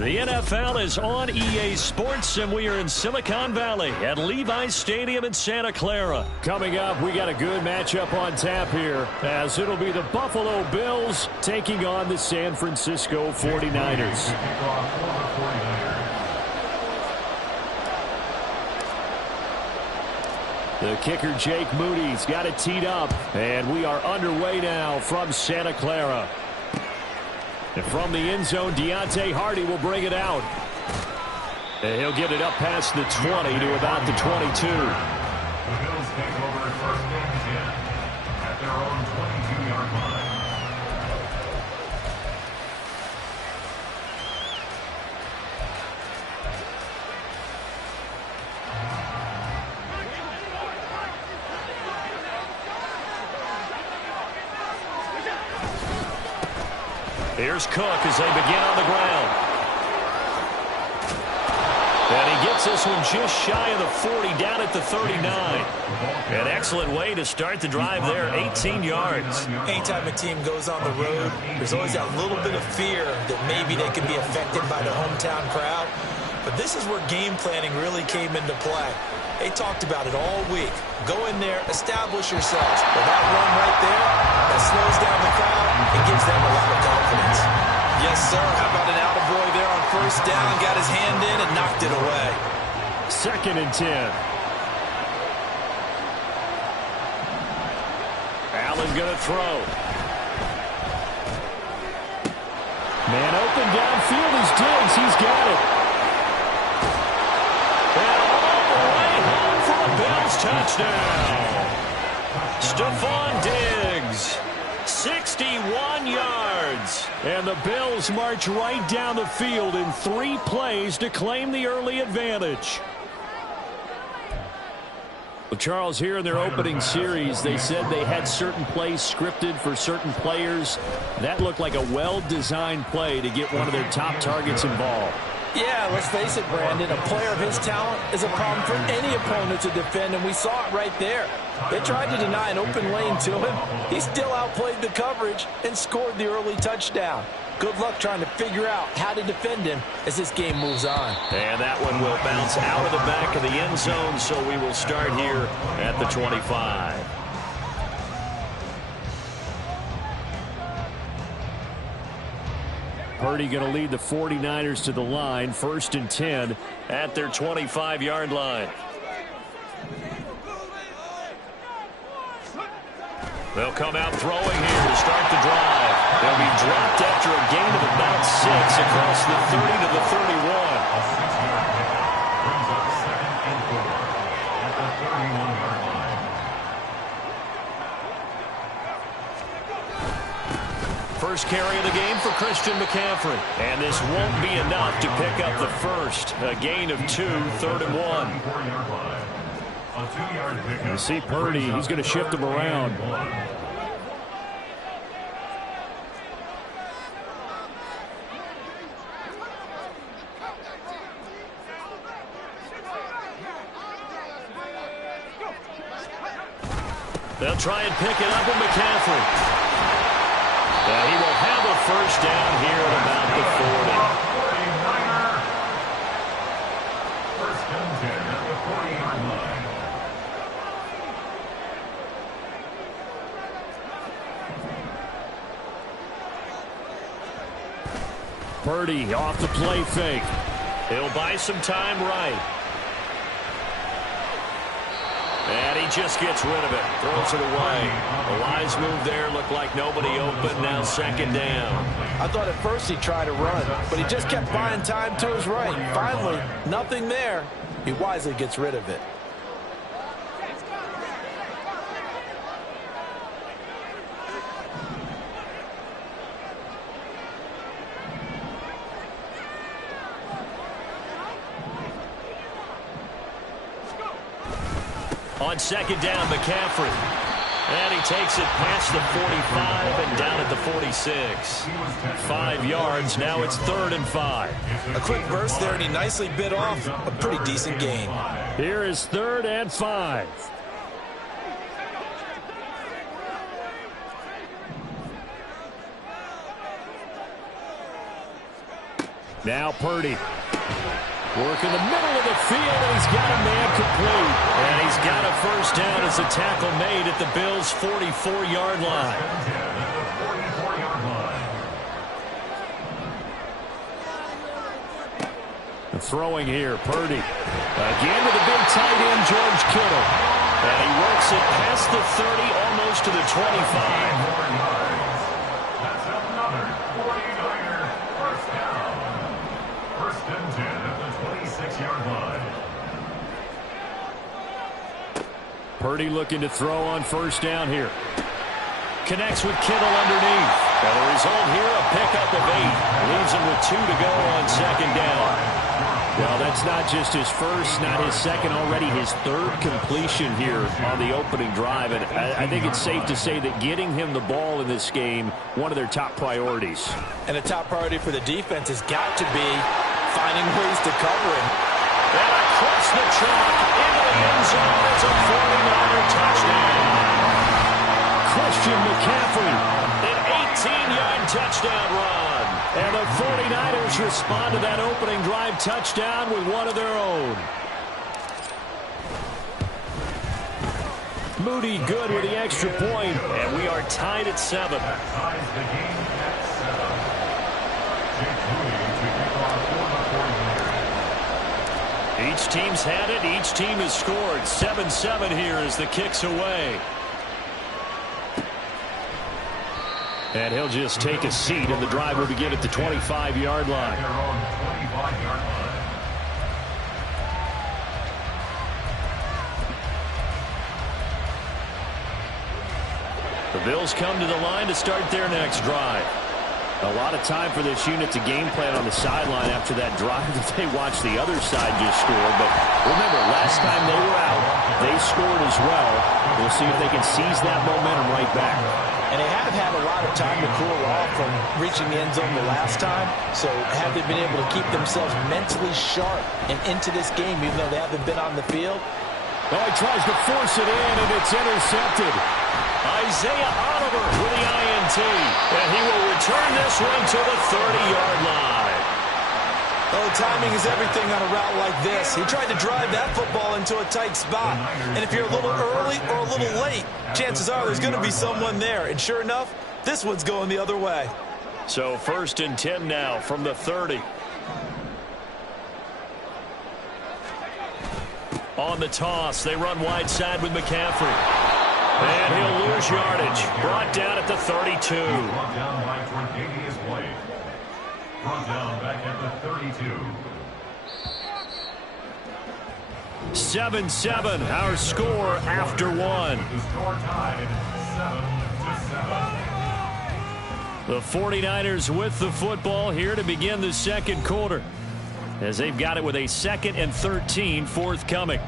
The NFL is on EA Sports, and we are in Silicon Valley at Levi's Stadium in Santa Clara. Coming up, we got a good matchup on tap here, as it'll be the Buffalo Bills taking on the San Francisco 49ers. The kicker, Jake Moody's got it teed up, and we are underway now from Santa Clara. And from the end zone, Deontay Hardy will bring it out. And he'll get it up past the 20 to about the 22. The Bills take over first and 10 at their own 22-yard line. Here's Cook as they begin on the ground. And he gets this one just shy of the 40, down at the 39. An excellent way to start the drive there, 18 yards. Anytime a team goes on the road, there's always that little bit of fear that maybe they could be affected by the hometown crowd. But this is where game planning really came into play. They talked about it all week. Go in there, establish yourselves. With that run right there, that slows down the crowd and gives them a lot of confidence. Yes, sir. How about an attaboy there on first down? Got his hand in and knocked it away. 2nd and 10. Allen going to throw. Man open downfield is Diggs. He's got it. Bills touchdown. Stephon Diggs, 61 yards. And the Bills march right down the field in 3 plays to claim the early advantage. Well, Charles, here in their opening series, they said they had certain plays scripted for certain players. That looked like a well-designed play to get one of their top targets involved. Yeah, let's face it, Brandon. A player of his talent is a problem for any opponent to defend, and we saw it right there. They tried to deny an open lane to him. He still outplayed the coverage and scored the early touchdown. Good luck trying to figure out how to defend him as this game moves on. And that one will bounce out of the back of the end zone, so we will start here at the 25. Purdy going to lead the 49ers to the line, 1st and 10 at their 25-yard line. They'll come out throwing here to start the drive. They'll be dropped after a gain of about 6 across the 30 to the 31. A 6-yard pickup brings up 2nd and 4 at the 31-yard line. First carry of the game for Christian McCaffrey. And this won't be enough to pick up the first. A gain of 2, 3rd and 1. A 2-yard pickup. You see Purdy, he's going to shift him around. They'll try and pick it up with McCaffrey. He will have a first down here at about the 40. First and 10 at the 40-yard line. Purdy off the play fake. He'll buy some time right. And he just gets rid of it. Throws it away. A wise move there. Looked like nobody open. Now 2nd down. I thought at first he tried to run, but he just kept buying time to his right. Finally, nothing there. He wisely gets rid of it. On 2nd down, McCaffrey. And he takes it past the 45 and down at the 46. 5 yards. Now it's 3rd and 5. A quick burst there, and he nicely bit off a pretty decent gain. Here is 3rd and 5. Now Purdy. Work in the middle of the field, and he's got a man complete. And he's got a first down as a tackle made at the Bills' 44-yard line. Throwing here, Purdy. Again to the big tight end, George Kittle. And he works it past the 30, almost to the 25. That's another 49er first down. First and 10 at the 26-yard line. Purdy looking to throw on first down here. Connects with Kittle underneath. And the result here, a pickup of 8. Leaves him with 2 to go on second down. Well, that's not just his first, not his second, already his third completion here on the opening drive. And I think it's safe to say that getting him the ball in this game, one of their top priorities. And a top priority for the defense has got to be finding ways to cover him. And across the track, into the end zone, it's a 49er touchdown. Christian McCaffrey, an 18-yard touchdown run. And the 49ers respond to that opening drive touchdown with one of their own. Moody good with the extra point. And we are tied at 7. That ties the game at 7. Jake Moody to kick off for the 49ers. Each team's had it. Each team has scored. 7-7 here as the kick's away. And he'll just take a seat, and the drive will begin at the 25-yard line. Their own 25-yard line. The Bills come to the line to start their next drive. A lot of time for this unit to game plan on the sideline after that drive that they watched the other side just score. But remember, last time they were out, they scored as well. We'll see if they can seize that momentum right back. And they have had a lot of time to cool off from reaching the end zone the last time. So have they been able to keep themselves mentally sharp and into this game, even though they haven't been on the field? Oh, he tries to force it in, and it's intercepted. Isaiah Oliver with the INT. And he will return this one to the 30-yard line. Oh, timing is everything on a route like this. He tried to drive that football into a tight spot. And if you're a little early or a little late, chances are there's going to be someone there. And sure enough, this one's going the other way. So 1st and 10 now from the 30. On the toss, they run wide side with McCaffrey. And he'll lose yardage. Brought down at the 32. Brought down by Tre'Davious White. Brought down back at the 32. 7-7, our score after one. The score tied 7-7. The 49ers with the football here to begin the second quarter, as they've got it with a 2nd and 13 forthcoming.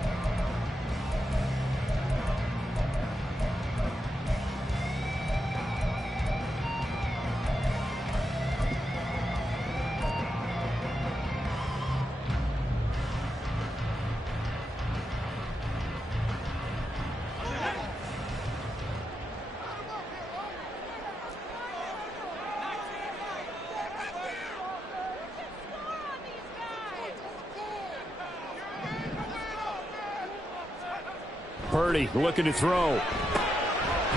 Purdy looking to throw.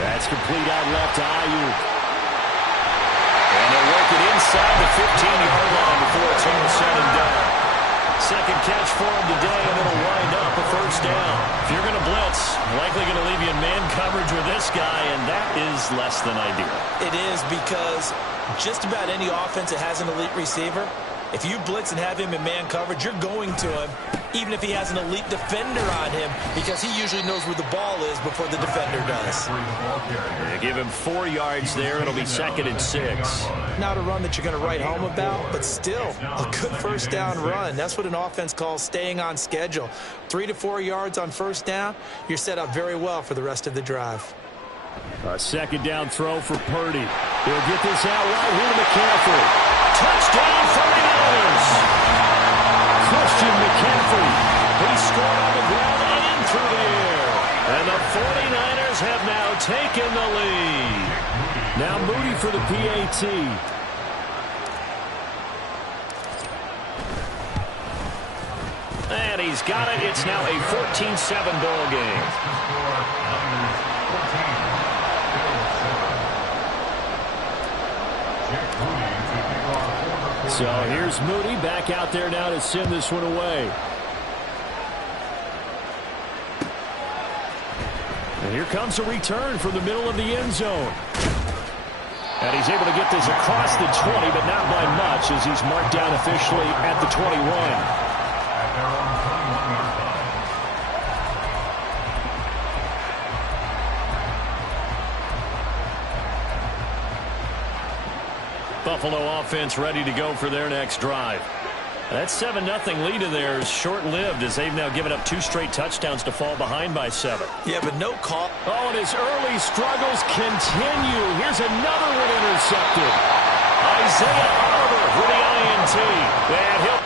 That's complete out left to Ayuk. And they'll work it inside the 15-yard line before it's all said and done. Second catch for him today, and it'll wind up a first down. If you're going to blitz, likely going to leave you in man coverage with this guy, and that is less than ideal. It is, because just about any offense that has an elite receiver, if you blitz and have him in man coverage, you're going to him, even if he has an elite defender on him, because he usually knows where the ball is before the defender does. They give him 4 yards there. It'll be 2nd and 6. Not a run that you're going to write home about, but still a good first down run. That's what an offense calls staying on schedule. 3 to 4 yards on first down, you're set up very well for the rest of the drive. A second down throw for Purdy. He'll get this out right here to McCaffrey. Touchdown 49ers! Christian McCaffrey. He scored on the ground and through the air. And the 49ers have now taken the lead. Now Moody for the PAT. he's got it. It's now a 14-7 ball game. So here's Moody back out there now to send this one away. And here comes a return from the middle of the end zone. And he's able to get this across the 20, but not by much as he's marked down officially at the 21. Buffalo offense ready to go for their next drive. That 7-0 lead in there is short-lived as they've now given up 2 straight touchdowns to fall behind by 7. Yeah, but no call. Oh, and his early struggles continue. Here's another one intercepted. Isaiah Oliver for the INT. And he'll...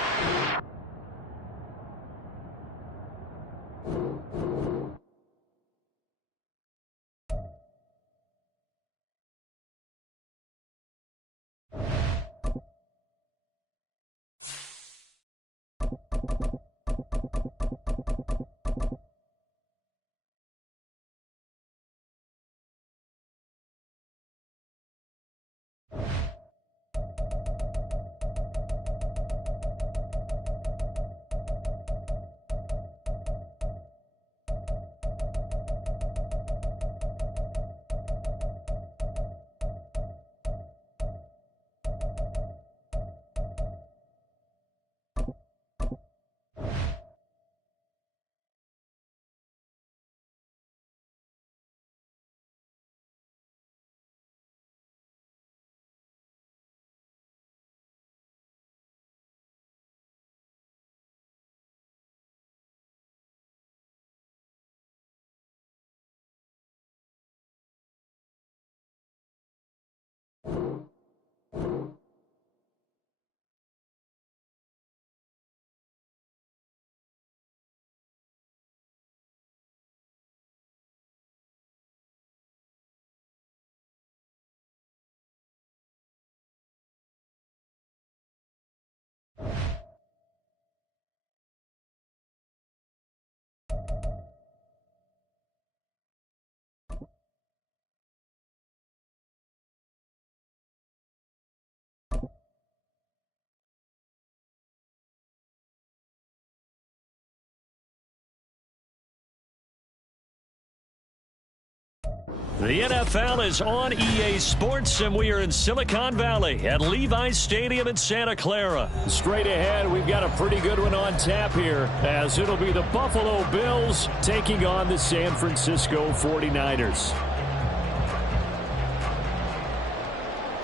The NFL is on EA Sports, and we are in Silicon Valley at Levi's Stadium in Santa Clara. Straight ahead, we've got a pretty good one on tap here, as it'll be the Buffalo Bills taking on the San Francisco 49ers.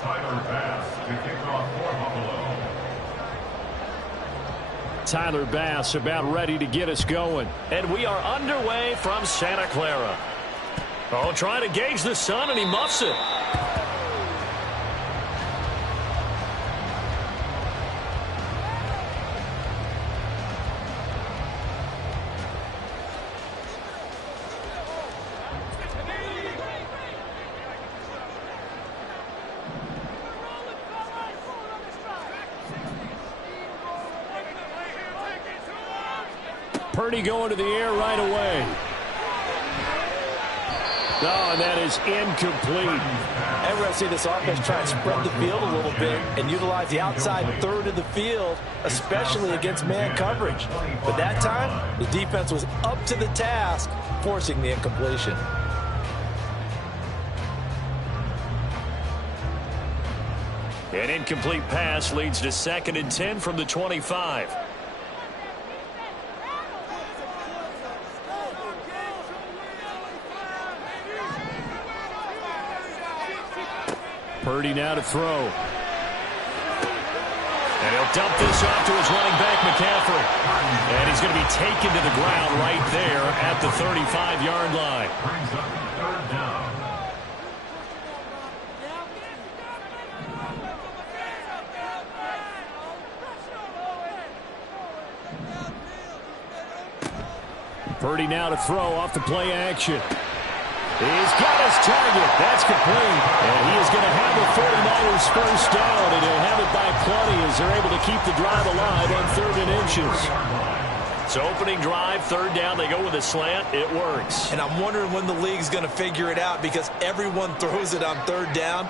Tyler Bass to kick off for Buffalo. Tyler Bass about ready to get us going. And we are underway from Santa Clara. Oh, trying to gauge the sun, and he muffs it. Purdy going to the air right away. Oh, and that is incomplete. And we're going to see this offense try and spread the field a little bit and utilize the outside third of the field, especially against man coverage. But that time, the defense was up to the task, forcing the incompletion. An incomplete pass leads to 2nd and 10 from the 25. Purdy now to throw. And he'll dump this off to his running back, McCaffrey. And he's going to be taken to the ground right there at the 35-yard line. Brings up 3rd down. Purdy now to throw off the play action. He's got his target. That's complete. And he is going to have the 49ers first down, and he'll have it by plenty as they're able to keep the drive alive on 3rd and inches. So opening drive, third down, they go with a slant. It works. And I'm wondering when the league's going to figure it out because everyone throws it on third down.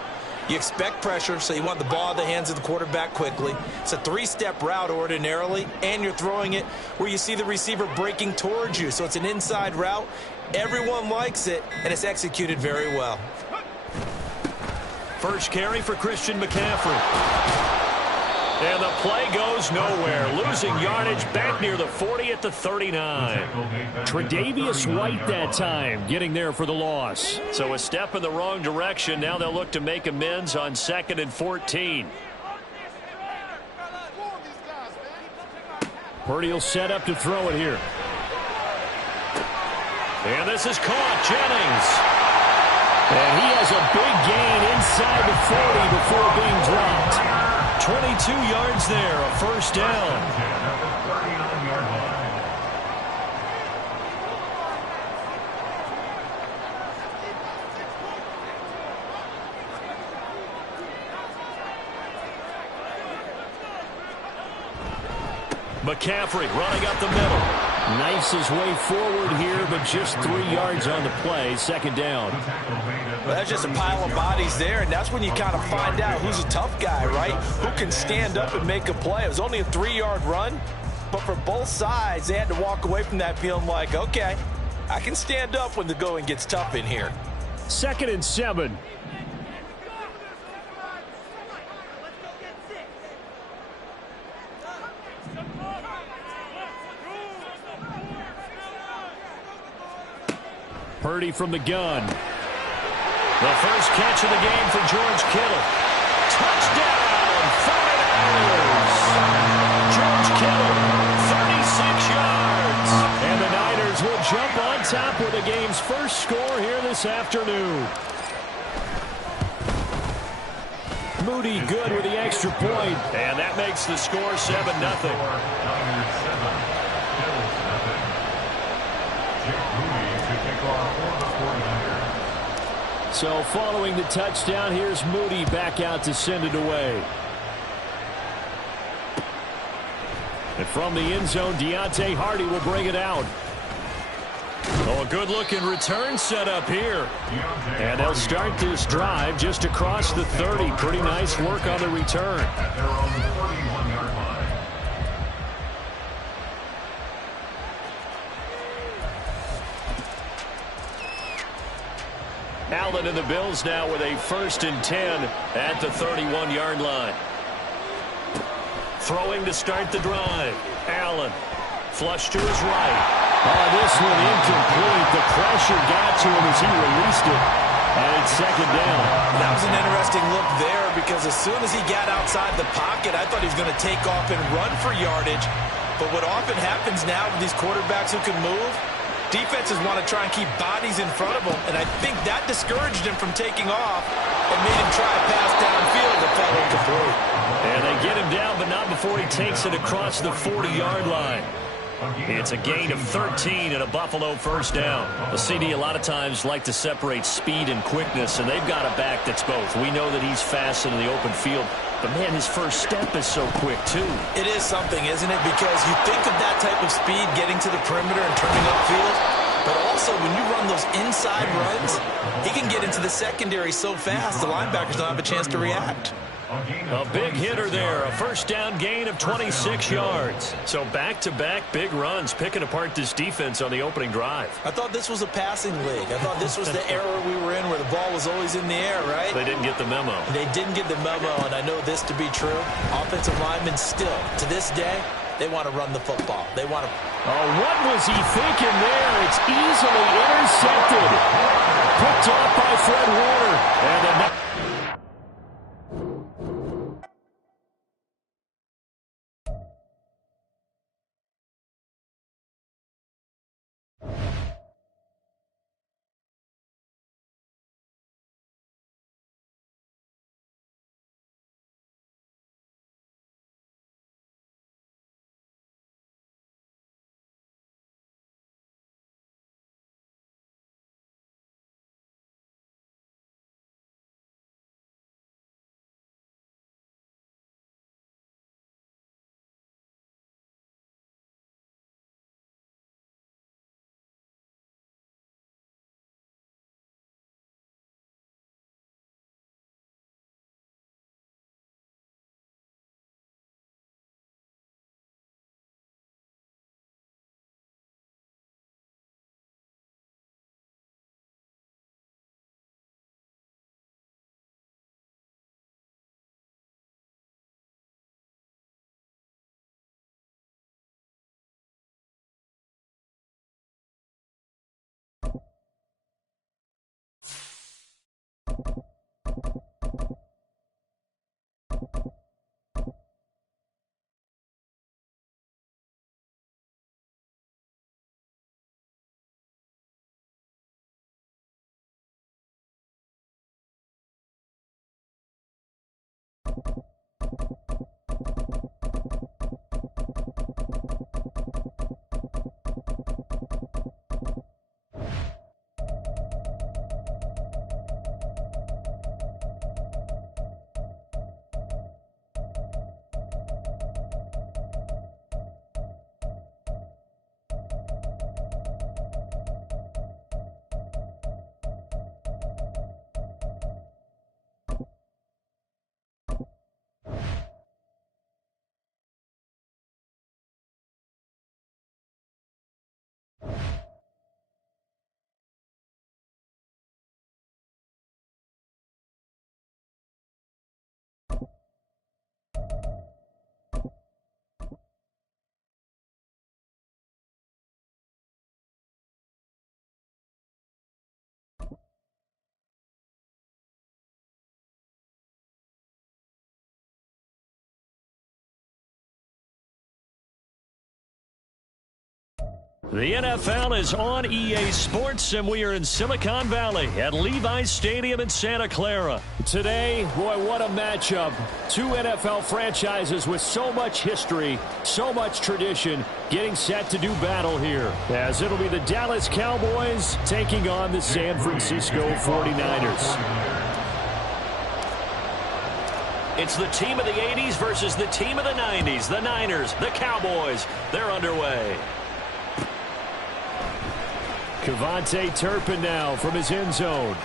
You expect pressure, so you want the ball in the hands of the quarterback quickly. It's a three-step route ordinarily, and you're throwing it where you see the receiver breaking towards you. So it's an inside route. Everyone likes it, and it's executed very well. First carry for Christian McCaffrey. And the play goes nowhere. Losing yardage back near the 40 at the 39. Tre'Davious White that time getting there for the loss. So a step in the wrong direction. Now they'll look to make amends on 2nd and 14. Purdy will set up to throw it here. And this is caught. Jennings. And he has a big gain inside the 40 before being dropped. 22 yards there, a first down. McCaffrey running up the middle. Knifes his way forward here, but just 3 yards on the play. Second down. Well, that's just a pile of bodies there, and that's when you kind of find out who's a tough guy, right? Who can stand up and make a play. It was only a 3-yard run, but for both sides, they had to walk away from that feeling like, okay, I can stand up when the going gets tough in here. 2nd and 7. Purdy from the gun. The first catch of the game for George Kittle. Touchdown, 49ers. George Kittle, 36 yards. And the Niners will jump on top with the game's first score here this afternoon. Moody good with the extra point. And that makes the score 7-0. So following the touchdown, here's Moody back out to send it away. And from the end zone, Deontay Hardy will bring it out. Oh, a good-looking return set up here. And they'll start this drive just across the 30. Pretty nice work on the return. Allen and the Bills now with a 1st and 10 at the 31-yard line. Throwing to start the drive. Allen. Flush to his right. Oh, this one incomplete. The pressure got to him as he released it. And it's 2nd down. That was an interesting look there because as soon as he got outside the pocket, I thought he was going to take off and run for yardage. But what often happens now with these quarterbacks who can move, defenses want to try and keep bodies in front of them, and I think that discouraged him from taking off and made him try a pass downfield that fell incomplete. And they get him down, but not before he takes it across the 40-yard line. It's a gain of 13 and a Buffalo first down. The CD a lot of times like to separate speed and quickness, and they've got a back that's both. We know that he's fast in the open field, but, man, his first step is so quick, too. It is something, isn't it? Because you think of that type of speed getting to the perimeter and turning upfield, but also when you run those inside runs, he can get into the secondary so fast the linebackers don't have a chance to react. A big hitter there, a first down gain of 26 yards. So back-to-back big runs, picking apart this defense on the opening drive. I thought this was a passing league. I thought this was the era we were in where the ball was always in the air, right? They didn't get the memo. They didn't get the memo, and I know this to be true. Offensive linemen still, to this day, they want to run the football. They want to... Oh, what was he thinking there? It's easily intercepted. Picked off by Fred Warner. And the The NFL is on EA Sports, and we are in Silicon Valley at Levi's Stadium in Santa Clara. Today, boy, what a matchup. Two NFL franchises with so much history, so much tradition, getting set to do battle here, as it'll be the Dallas Cowboys taking on the San Francisco 49ers. It's the team of the 80s versus the team of the 90s. The Niners, the Cowboys, they're underway. Kevontae Turpin now from his end zone.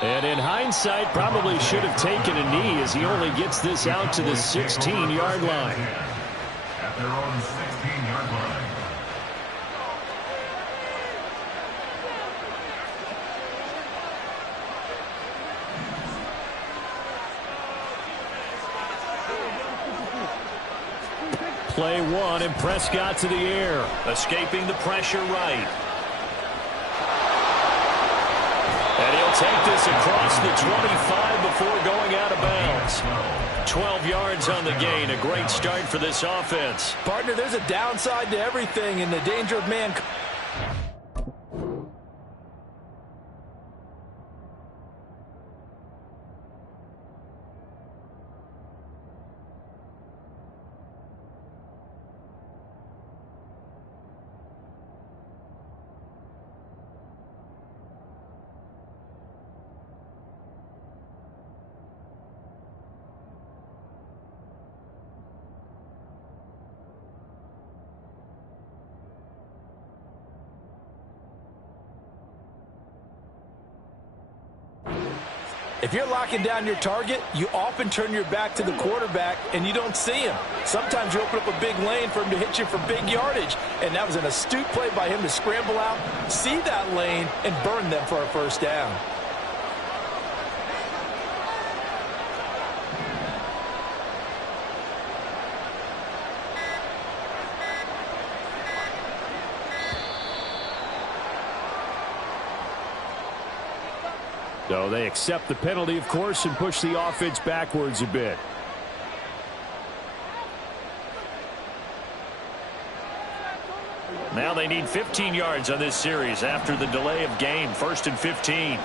And in hindsight, probably should have taken a knee as he only gets this out to the 16-yard line. At their own 16-yard line. Play one, and Prescott to the air. Escaping the pressure right. And he'll take this across the 25 before going out of bounds. 12 yards on the gain. A great start for this offense. Partner, there's a downside to everything in the danger of man. If you're locking down your target, you often turn your back to the quarterback and you don't see him. Sometimes you open up a big lane for him to hit you for big yardage. And that was an astute play by him to scramble out, see that lane, and burn them for a first down. So they accept the penalty, of course, and push the offense backwards a bit. Now they need 15 yards on this series after the delay of game. 1st and 15.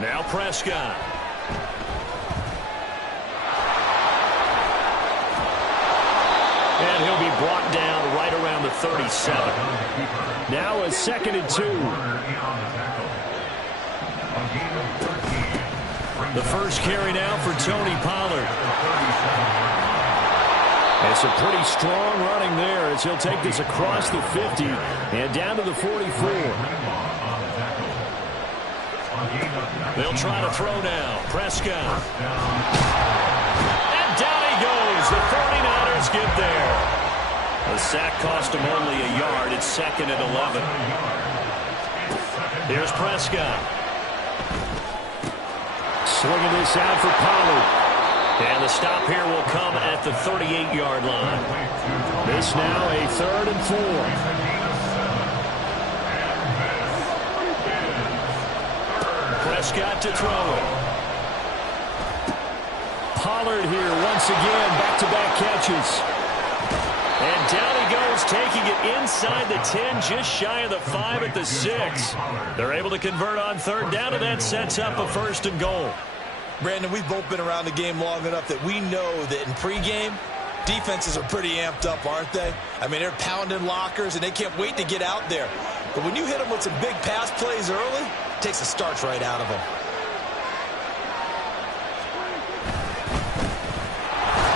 Now Prescott. And he'll be brought down right around the 37. Now a 2nd and 2. The first carry now for Tony Pollard. It's a pretty strong running there as he'll take this across the 50 and down to the 44. They'll try to throw now. Prescott. And down he goes. The 49ers get there. The sack cost him only a yard. It's 2nd and 11. Here's Prescott. Swinging this out for Pollard. And the stop here will come at the 38-yard line. This now a 3rd and 4. Prescott to throw it. Pollard here once again, back-to-back catches. And down he goes, taking it inside the 10, just shy of the 5 at the 6. They're able to convert on third down, and that sets up a 1st and goal. Brandon, we've both been around the game long enough that we know that in pregame, defenses are pretty amped up, aren't they? I mean, they're pounding lockers, and they can't wait to get out there. But when you hit them with some big pass plays early, it takes the starch right out of them.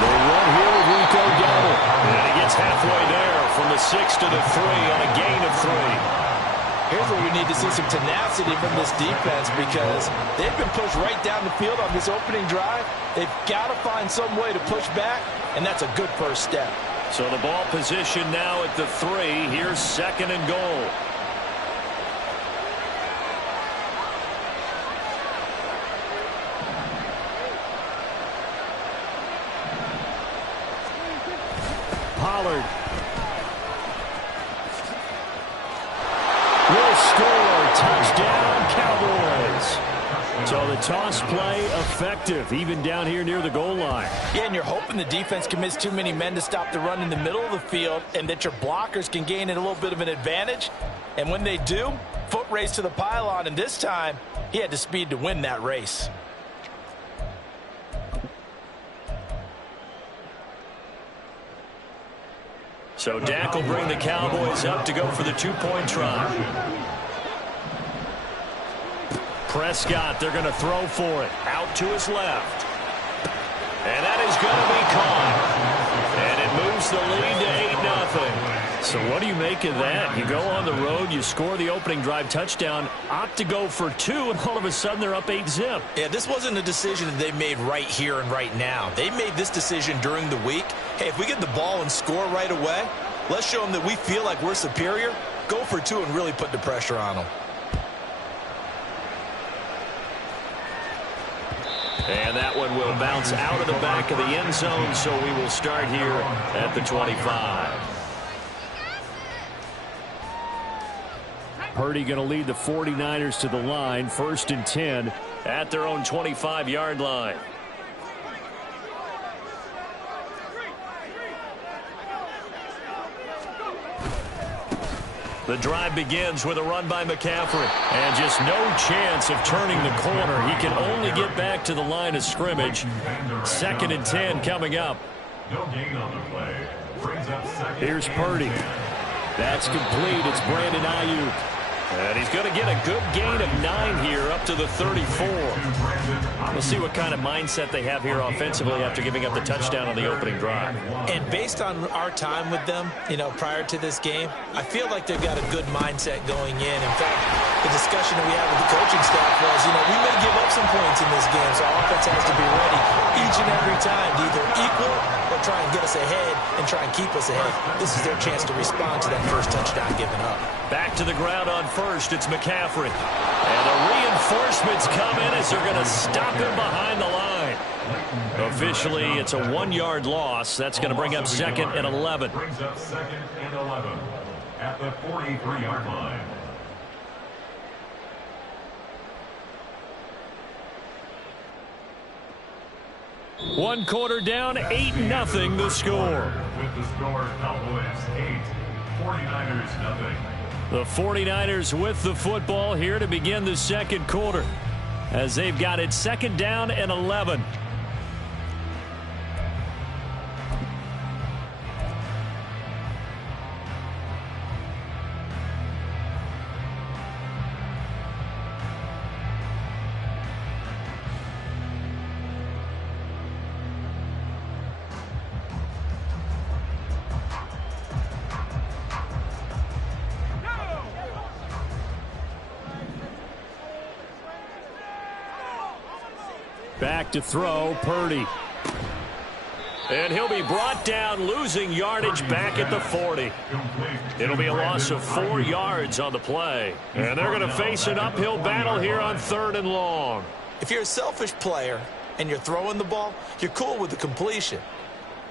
They run here with Rico double. And he gets halfway there from the 6 to the 3 on a gain of 3. Here's where we need to see some tenacity from this defense because they've been pushed right down the field on this opening drive. They've got to find some way to push back, and that's a good first step. So the ball position now at the 3. Here's 2nd and goal. Pollard will score. Touchdown, Cowboys. So the toss play effective, even down here near the goal line. Yeah, and you're hoping the defense commits too many men to stop the run in the middle of the field and that your blockers can gain a little bit of an advantage. And when they do, foot race to the pylon, and this time he had the speed to win that race. So Dak will bring the Cowboys up to go for the 2-point try. Prescott, they're going to throw for it. Out to his left. And that is going to be caught. And it moves the lead to 8-0. So what do you make of that? You go on the road, you score the opening drive touchdown, opt to go for 2, and all of a sudden they're up 8-zip. Yeah, this wasn't a decision that they made right here and right now. They made this decision during the week. Hey, if we get the ball and score right away, let's show them that we feel like we're superior. Go for 2 and really put the pressure on them. And that one will bounce out of the back of the end zone, so we will start here at the 25. Purdy going to lead the 49ers to the line, 1st and 10 at their own 25-yard line. The drive begins with a run by McCaffrey. And just no chance of turning the corner. He can only get back to the line of scrimmage. 2nd and 10 coming up. No gain on the play. Brings up 2nd. Here's Purdy. That's complete. It's Brandon Ayuk. And he's going to get a good gain of 9 here up to the 34. We'll see what kind of mindset they have here offensively after giving up the touchdown on the opening drive. And based on our time with them, prior to this game, I feel like they've got a good mindset going in. In fact, the discussion that we had with the coaching staff was, we may give up some points in this game, so our offense has to be ready each and every time to either equal or try and get us ahead and try and keep us ahead. This is their chance to respond to that first touchdown given up. Back to the ground on first, it's McCaffrey. And the reinforcements come in as they're going to stop him behind the line. Officially, it's a 1-yard loss. That's going to bring up 2nd and 11. Brings up 2nd and 11 at the 43-yard line. One quarter down, 8-0 the score. With the score, Cowboys 8, 49ers nothing. The 49ers with the football here to begin the second quarter as they've got it 2nd down and 11. Back to throw, Purdy. And he'll be brought down, losing yardage back at the 40. It'll be a loss of 4 yards on the play. And they're going to face an uphill battle here on 3rd and long. If you're a selfish player and you're throwing the ball, you're cool with the completion.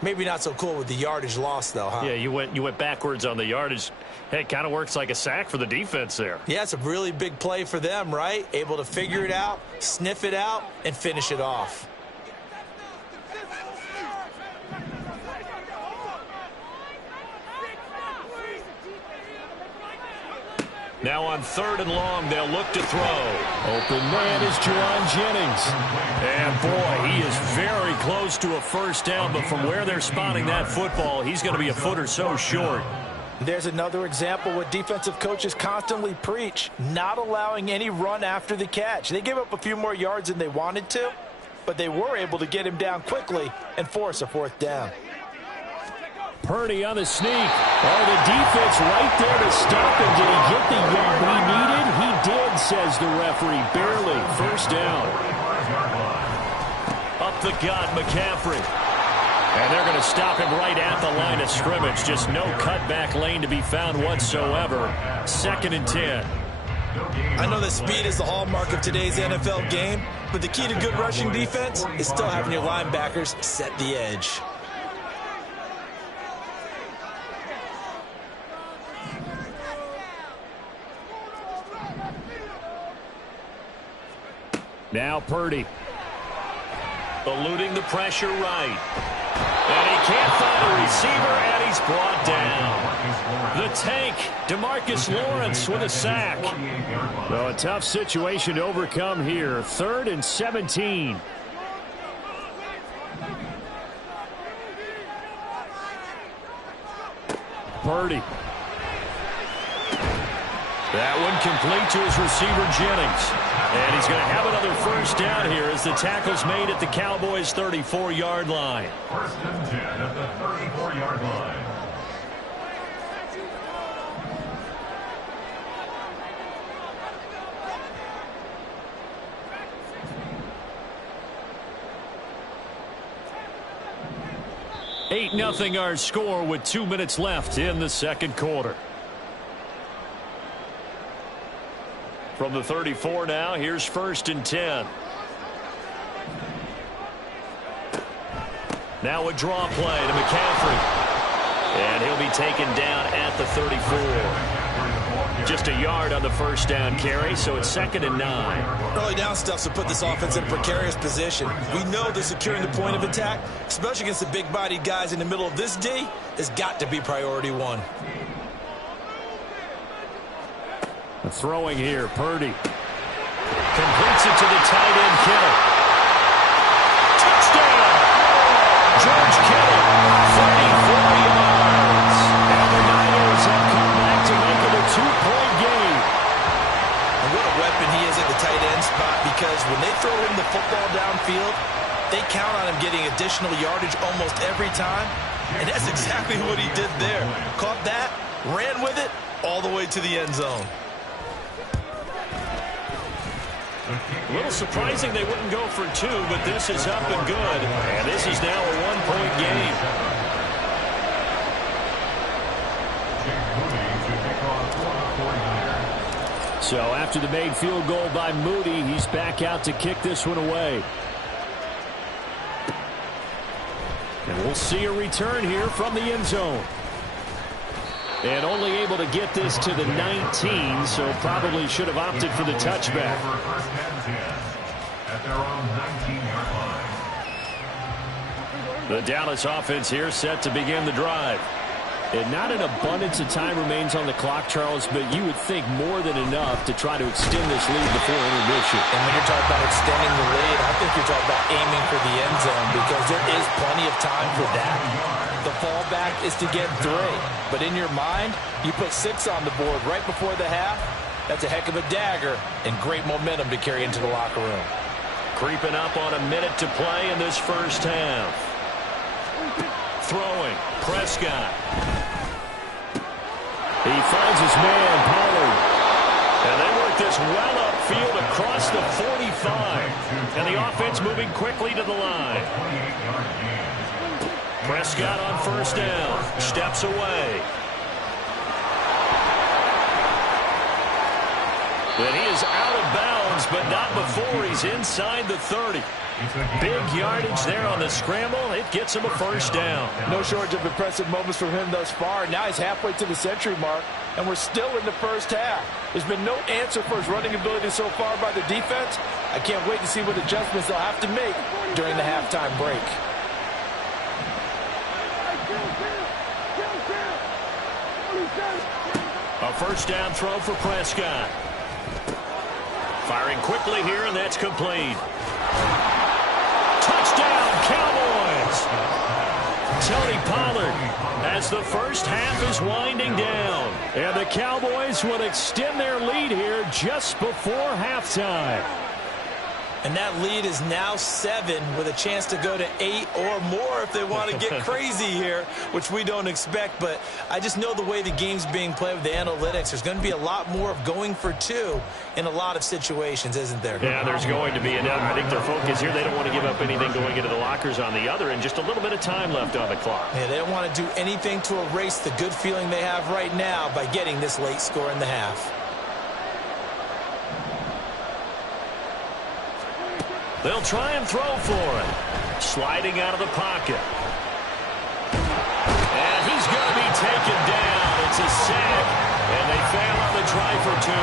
Maybe not so cool with the yardage loss, though, huh? Yeah, you went backwards on the yardage. Hey, it kind of works like a sack for the defense there. Yeah, it's a really big play for them, right? Able to figure it out, sniff it out, and finish it off. Now on 3rd and long, they'll look to throw. Open man is Juwan Jennings. And boy, he is very close to a first down, but from where they're spotting that football, he's going to be a foot or so short. There's another example what defensive coaches constantly preach, not allowing any run after the catch. They gave up a few more yards than they wanted to, but they were able to get him down quickly and force a 4th down. Purdy on the sneak. Oh, the defense right there to stop him. Did he get the yard he needed? He did, says the referee. Barely. First down. Up the gut, McCaffrey. And they're going to stop him right at the line of scrimmage. Just no cutback lane to be found whatsoever. 2nd and 10. I know that speed is the hallmark of today's NFL game, but the key to good rushing defense is still having your linebackers set the edge. Now Purdy. Eluding the pressure right. And he can't find a receiver, and he's brought down. The tank, DeMarcus Lawrence with a sack. Well, a tough situation to overcome here. 3rd and 17. Purdy. That one complete to his receiver, Jennings. And he's going to have another first down here as the tackle's made at the Cowboys' 34-yard line. 1st and 10 at the 34-yard line. Eight 0 our score with 2 minutes left in the 2nd quarter. From the 34 now, here's 1st and 10. Now a draw play to McCaffrey. And he'll be taken down at the 34. Just a yard on the first down carry, so it's 2nd and 9. Early down stuff to put this offense in a precarious position. We know that securing the point of attack, especially against the big-bodied guys in the middle of this D, has got to be priority 1. Throwing here, Purdy. Completes it to the tight end, Kittle. Touchdown! George Kittle, 34 yards. And the Niners have come back to make it a 2-point game. And what a weapon he is at the tight end spot, because when they throw him the football downfield, they count on him getting additional yardage almost every time. And that's exactly what he did there. Caught that, ran with it, all the way to the end zone. A little surprising they wouldn't go for 2, but this is up and good. And this is now a 1-point game. So after the made field goal by Moody, he's back out to kick this one away. And we'll see a return here from the end zone. And only able to get this to the 19, so probably should have opted for the touchback. The Dallas offense here set to begin the drive. And not an abundance of time remains on the clock, Charles, but you would think more than enough to try to extend this lead before intermission. And when you're talking about extending the lead, I think you're talking about aiming for the end zone, because there is plenty of time for that. The fallback is to get 3. But in your mind, you put 6 on the board right before the half. That's a heck of a dagger and great momentum to carry into the locker room. Creeping up on a minute to play in this first half. Throwing, Prescott. He finds his man, Pollard. And they work this well upfield across the 45. And the offense moving quickly to the line. Prescott on first down. Steps away. And he is out of bounds gains, but not before he's inside the 30. Big yardage there on the scramble. It gets him a first down. No shortage of impressive moments from him thus far. Now he's halfway to the century mark, and we're still in the first half. There's been no answer for his running ability so far by the defense. I can't wait to see what adjustments they'll have to make during the halftime break. A first down throw for Prescott. Firing quickly here, and that's complete. Touchdown, Cowboys! Tony Pollard as the first half is winding down. And the Cowboys will extend their lead here just before halftime. And that lead is now 7 with a chance to go to 8 or more if they want to get crazy here, which we don't expect. But I just know the way the game's being played with the analytics, there's going to be a lot more of going for 2 in a lot of situations, isn't there? Yeah, there's going to be. And I think their focus here, they don't want to give up anything going into the lockers on the other, and just a little bit of time left on the clock. Yeah, they don't want to do anything to erase the good feeling they have right now by getting this late score in the half. They'll try and throw for it. Sliding out of the pocket. And he's going to be taken down. It's a sack. And they fail on the try for 2.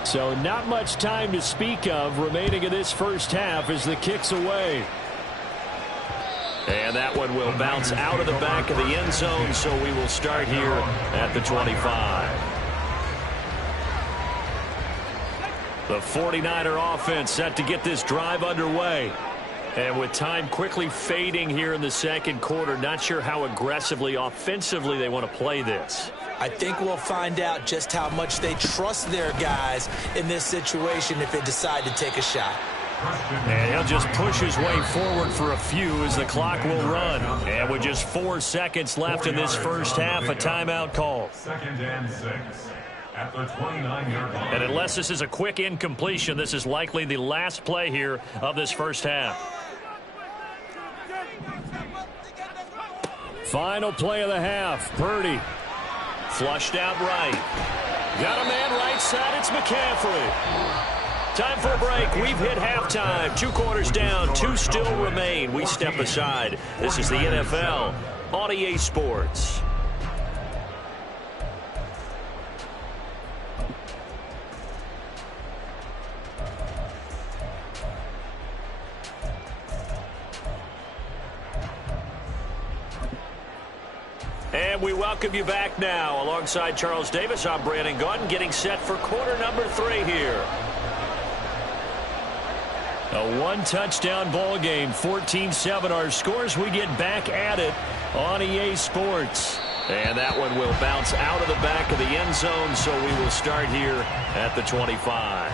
49ers. So not much time to speak of remaining in this first half as the kick's away. And that one will bounce out of the back of the end zone, so we will start here at the 25. The 49er offense set to get this drive underway. And with time quickly fading here in the second quarter, not sure how aggressively, offensively they want to play this. I think we'll find out just how much they trust their guys in this situation if they decide to take a shot. And he'll just push his way forward for a few as the clock will run. And with just 4 seconds left in this first half, a timeout call. 2nd and 6 at the 29-yard line. And unless this is a quick incompletion, this is likely the last play here of this first half. Final play of the half. Purdy. Flushed out right. Got a man right side. It's McCaffrey. Time for a break. We've hit halftime. 2 quarters down. 2 still remain. We step aside. This is the NFL on EA Sports. And we welcome you back now. Alongside Charles Davis, I'm Brandon Gaudin, getting set for quarter number 3 here. A 1-touchdown ball game, 14-7 our scores. We get back at it on EA Sports. And that one will bounce out of the back of the end zone, so we will start here at the 25.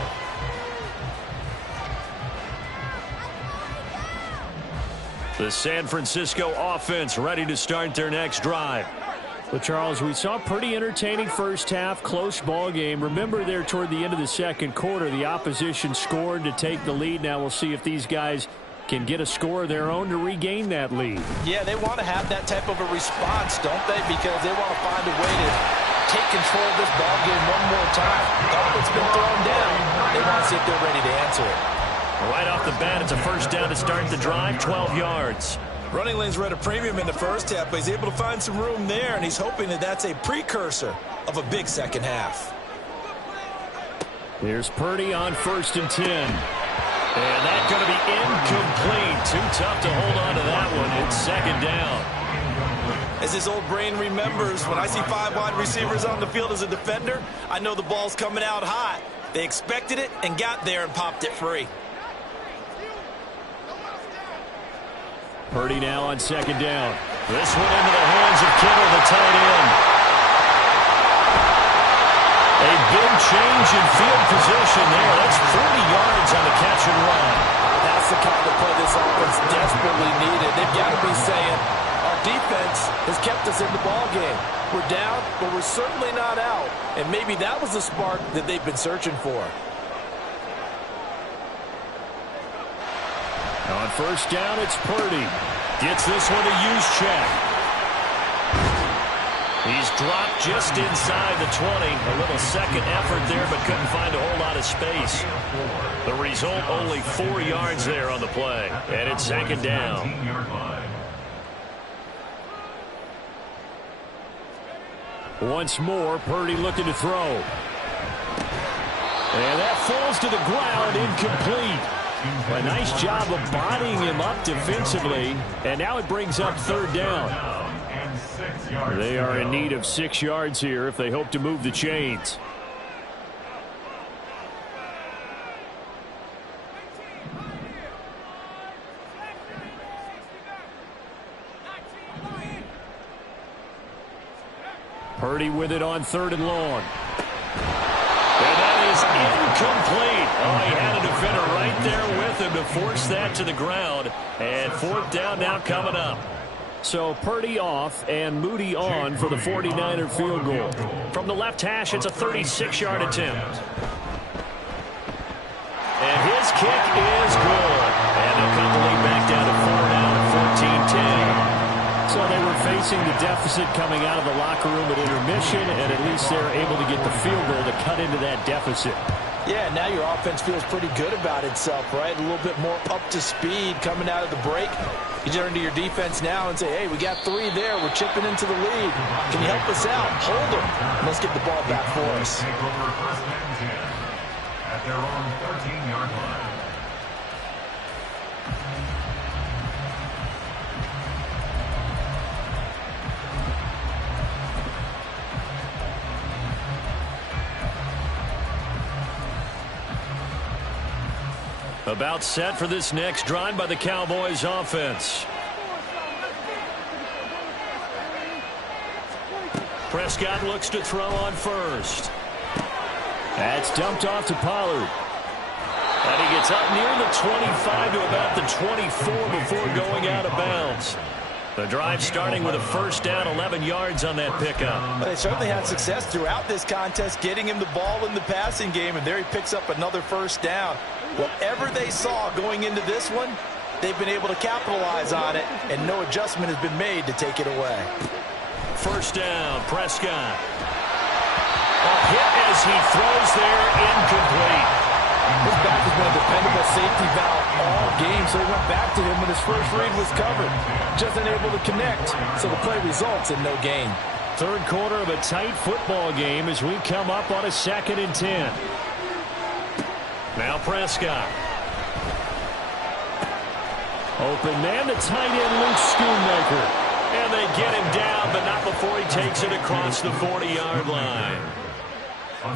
The San Francisco offense ready to start their next drive. Well, Charles, we saw a pretty entertaining first half, close ball game. Remember there toward the end of the second quarter, the opposition scored to take the lead. Now we'll see if these guys can get a score of their own to regain that lead. Yeah, they want to have that type of a response, don't they? Because they want to find a way to take control of this ball game one more time. All that's been thrown down, they want to see if they're ready to answer it. Right off the bat, it's a first down to start the drive, 12 yards. Running lanes were at a premium in the first half, but he's able to find some room there, and he's hoping that that's a precursor of a big second half. Here's Purdy on 1st and 10. And that's going to be incomplete. Too tough to hold on to that one. It's 2nd down. As his old brain remembers, when I see 5 wide receivers on the field as a defender, I know the ball's coming out hot. They expected it and got there and popped it free. Purdy now on 2nd down. This one into the hands of Kittle, the tight end. A big change in field position there. That's 40 yards on the catch and run. That's the kind of play this offense desperately needed. They've got to be saying, our defense has kept us in the ball game. We're down, but we're certainly not out. And maybe that was the spark that they've been searching for. On first down, it's Purdy. Gets this one to use check. He's dropped just inside the 20. A little second effort there, but couldn't find a whole lot of space. The result, only 4 yards there on the play. And it's second down. Once more, Purdy looking to throw. And that falls to the ground, incomplete. A nice job of bodying him up defensively. And now it brings up third down. They are in need of 6 yards here if they hope to move the chains. Purdy with it on third and long. And that is incomplete. Oh, he had a defender right there with him to force that to the ground. And fourth down now coming up. So Purdy off and Moody on for the 49er field goal. From the left hash, it's a 36-yard attempt. And his kick is good. And they'll come the lead back down to 4 now at 14-10. So they were facing the deficit coming out of the locker room at intermission, and at least they're able to get the field goal to cut into that deficit. Yeah, now your offense feels pretty good about itself, right? A little bit more up to speed coming out of the break. You turn to your defense now and say, hey, we got 3 there. We're chipping into the lead. Can you help us out? Hold them. Let's get the ball back for us. At their own 13-yard line. About set for this next drive by the Cowboys offense. Prescott looks to throw on first. That's dumped off to Pollard. And he gets up near the 25 to about the 24 before going out of bounds. The drive starting with a first down, 11 yards on that pickup. They certainly had success throughout this contest getting him the ball in the passing game, and there he picks up another first down. Whatever they saw going into this one, they've been able to capitalize on it, and no adjustment has been made to take it away. First down, Prescott. A hit as he throws there, incomplete. His back has been a dependable safety valve all game, so he went back to him when his first read was covered. Just unable to connect, so the play results in no gain. Third quarter of a tight football game as we come up on a 2nd and 10. Now Prescott. Open man, the tight end, Luke Schoonmaker. And they get him down, but not before he takes it across the 40-yard line.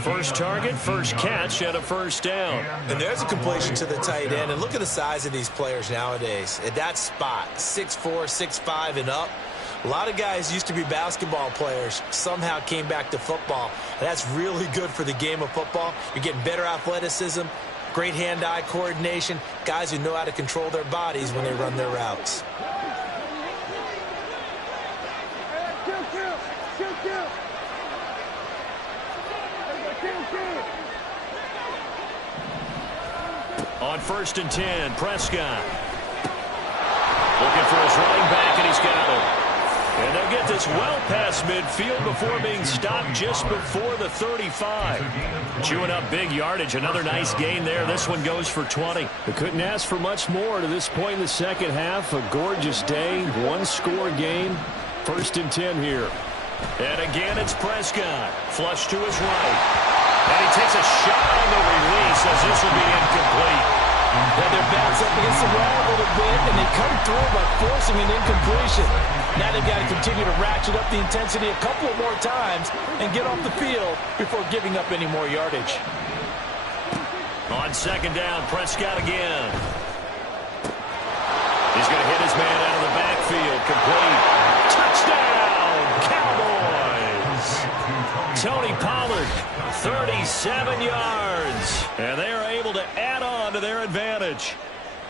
First target, first catch, and a first down. And there's a completion to the tight end. And look at the size of these players nowadays. At that spot, 6'4", 6'5", and up. A lot of guys used to be basketball players, somehow came back to football. And that's really good for the game of football. You're getting better athleticism, great hand-eye coordination, guys who know how to control their bodies when they run their routes. On 1st and 10, Prescott. Looking for his running back, and he's got him. And they'll get this well past midfield before being stopped just before the 35. Chewing up big yardage. Another nice gain there. This one goes for 20. They couldn't ask for much more to this point in the second half. A gorgeous day, one-score game. 1st and 10 here. And again, it's Prescott. Flush to his right. And he takes a shot on the release as this will be incomplete. Now their backs up against the wall a little bit, and they come through by forcing an incompletion. Now they've got to continue to ratchet up the intensity a couple of more times and get off the field before giving up any more yardage. On 2nd down, Prescott again. He's going to hit his man out of the backfield. Complete. Touchdown, Cowboys. Tony Pollard, 37 yards. And they are able to add on to their advantage.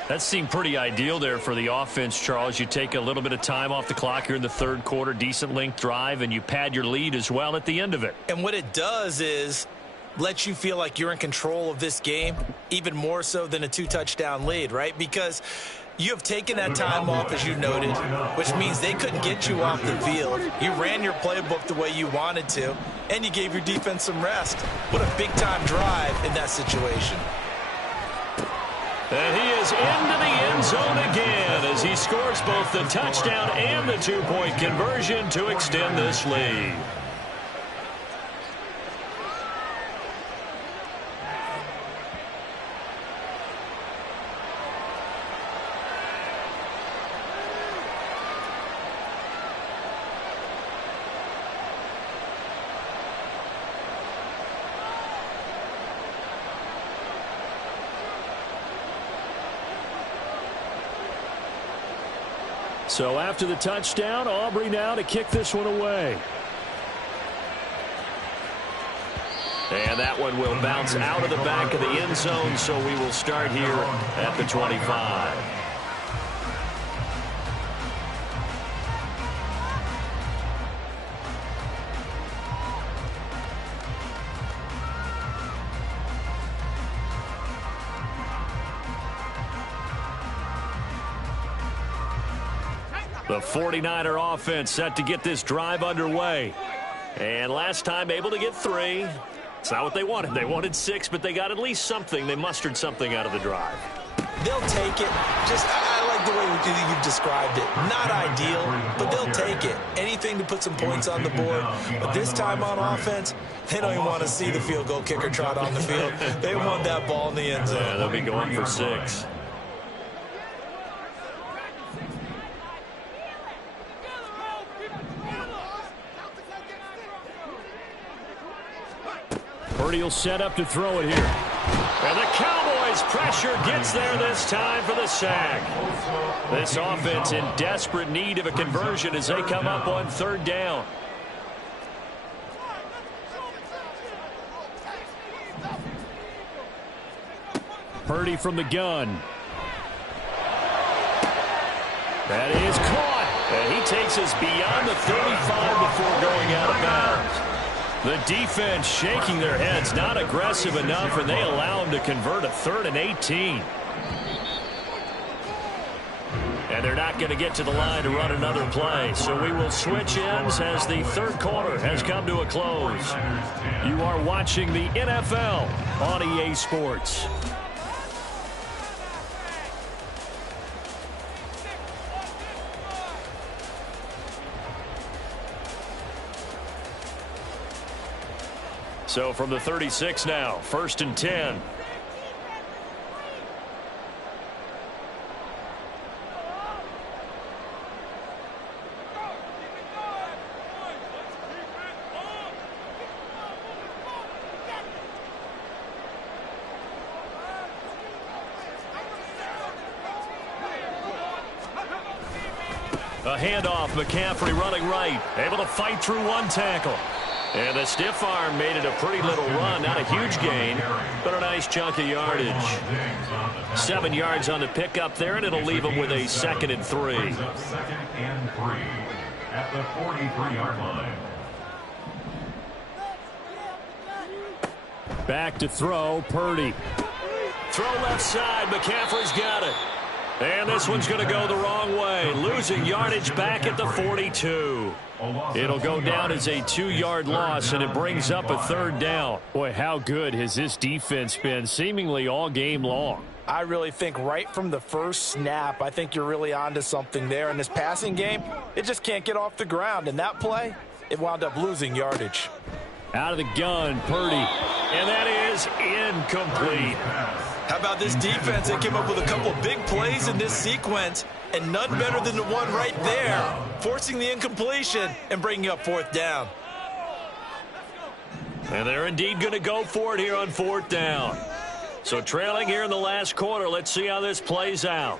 That seemed pretty ideal there for the offense, Charles. You take a little bit of time off the clock here in the third quarter, decent length drive, and you pad your lead as well at the end of it. And what it does is let you feel like you're in control of this game, even more so than a 2-touchdown lead, right? Because You have taken that time off, as you noted, which means they couldn't get you off the field. You ran your playbook the way you wanted to, and you gave your defense some rest. What a big-time drive in that situation. And he is into the end zone again as he scores both the touchdown and the two-point conversion to extend this lead. So after the touchdown, Aubrey now to kick this one away. And that one will bounce out of the back of the end zone, so we will start here at the 25. The 49er offense set to get this drive underway. And last time able to get 3. It's not what they wanted. They wanted 6, but they got at least something. They mustered something out of the drive. They'll take it. I like the way you've described it. Not ideal, but they'll take it. Anything to put some points on the board. But this time on offense, they don't even want to see the field goal kicker trot on the field. They want that ball in the end zone. Yeah, they'll be going for 6. Purdy will set up to throw it here. And the Cowboys' pressure gets there this time for the sack. This offense in desperate need of a conversion as they come up on 3rd down. Purdy from the gun. That is caught. And he takes us beyond the 35 before going out of bounds. The defense shaking their heads, not aggressive enough, and they allow him to convert a 3rd and 18. And they're not going to get to the line to run another play, so we will switch ends as the 3rd quarter has come to a close. You are watching the NFL on EA Sports. So from the 36 now, 1st and 10. A handoff, McCaffrey running right, able to fight through one tackle. And the stiff arm made it a pretty little run. Not a huge gain, but a nice chunk of yardage. 7 yards on the pickup there, and it'll leave him with a 2nd and 3. 2nd and 3 at the 43-yard line. Back to throw, Purdy. Throw left side, McCaffrey's got it. And this one's going to go the wrong way, losing yardage back at the 42. It'll go down as a 2-yard loss, and it brings up a 3rd down. Boy, how good has this defense been seemingly all game long? I really think right from the first snap, I think you're really onto something there. In this passing game, it just can't get off the ground. And that play, it wound up losing yardage. Out of the gun, Purdy. And that is incomplete. How about this defense? They came up with a couple big plays in this sequence, and none better than the one right there, forcing the incompletion and bringing up 4th down. And they're indeed going to go for it here on 4th down. So trailing here in the last quarter, let's see how this plays out.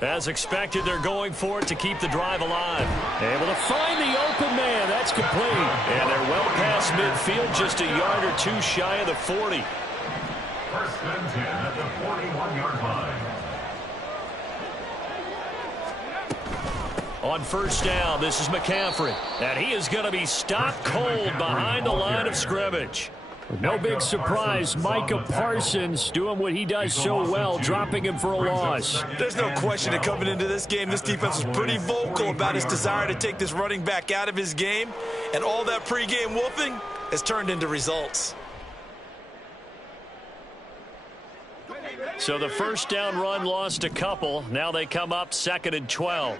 As expected, they're going for it to keep the drive alive. Able to find the open man. That's complete. And they're well past midfield, just a yard or 2 shy of the 40. 1st and 10 at the 41-yard line. On first down, this is McCaffrey. And he is going to be stopped cold behind the line of scrimmage. No big surprise, Micah Parsons doing what he does so well, dropping him for a loss. There's no question that coming into this game, this defense was pretty vocal about his desire to take this running back out of his game. And all that pregame wolfing has turned into results. So the first down run lost a couple. Now they come up 2nd and 12.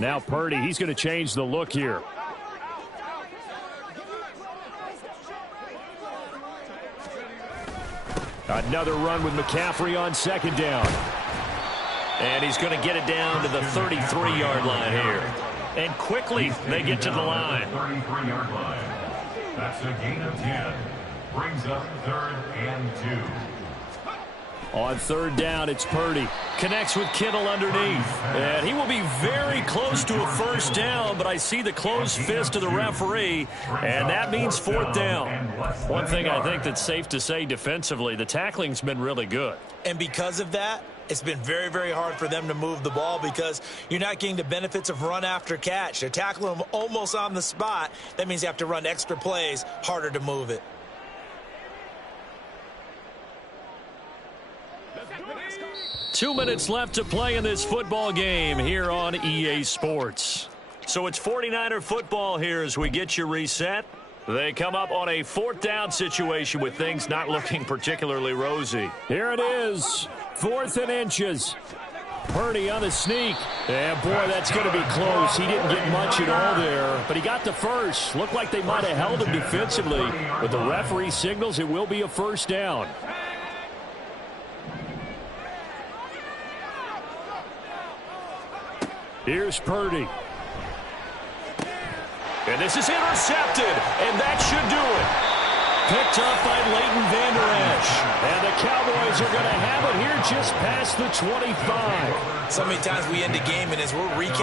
Now Purdy, he's going to change the look here. Another run with McCaffrey on 2nd down. And he's going to get it down to the 33-yard line here. And quickly they get to the line. 33-yard line. That's a gain of 10. Brings up 3rd and 2. On 3rd down, it's Purdy. Connects with Kittle underneath. And he will be very close to a first down, but I see the closed fist of the referee, and that means 4th down. One thing I think that's safe to say defensively, the tackling's been really good. And because of that, it's been very, very hard for them to move the ball because you're not getting the benefits of run after catch. They're tackling them almost on the spot. That means you have to run extra plays, harder to move it. Two minutes left to play in this football game here on EA Sports. So it's 49er football here as we get you reset. They come up on a 4th down situation with things not looking particularly rosy. Here it is, 4th and inches. Purdy on the sneak. And boy, that's going to be close. He didn't get much at all there, but he got the first. Looked like they might have held him defensively, but the referee signals it will be a first down. Here's Purdy. And this is intercepted, and that should do it. Picked up by Leighton Vander Esch. And the Cowboys are going to have it here just past the 25. So many times we end a game, and as we're recapping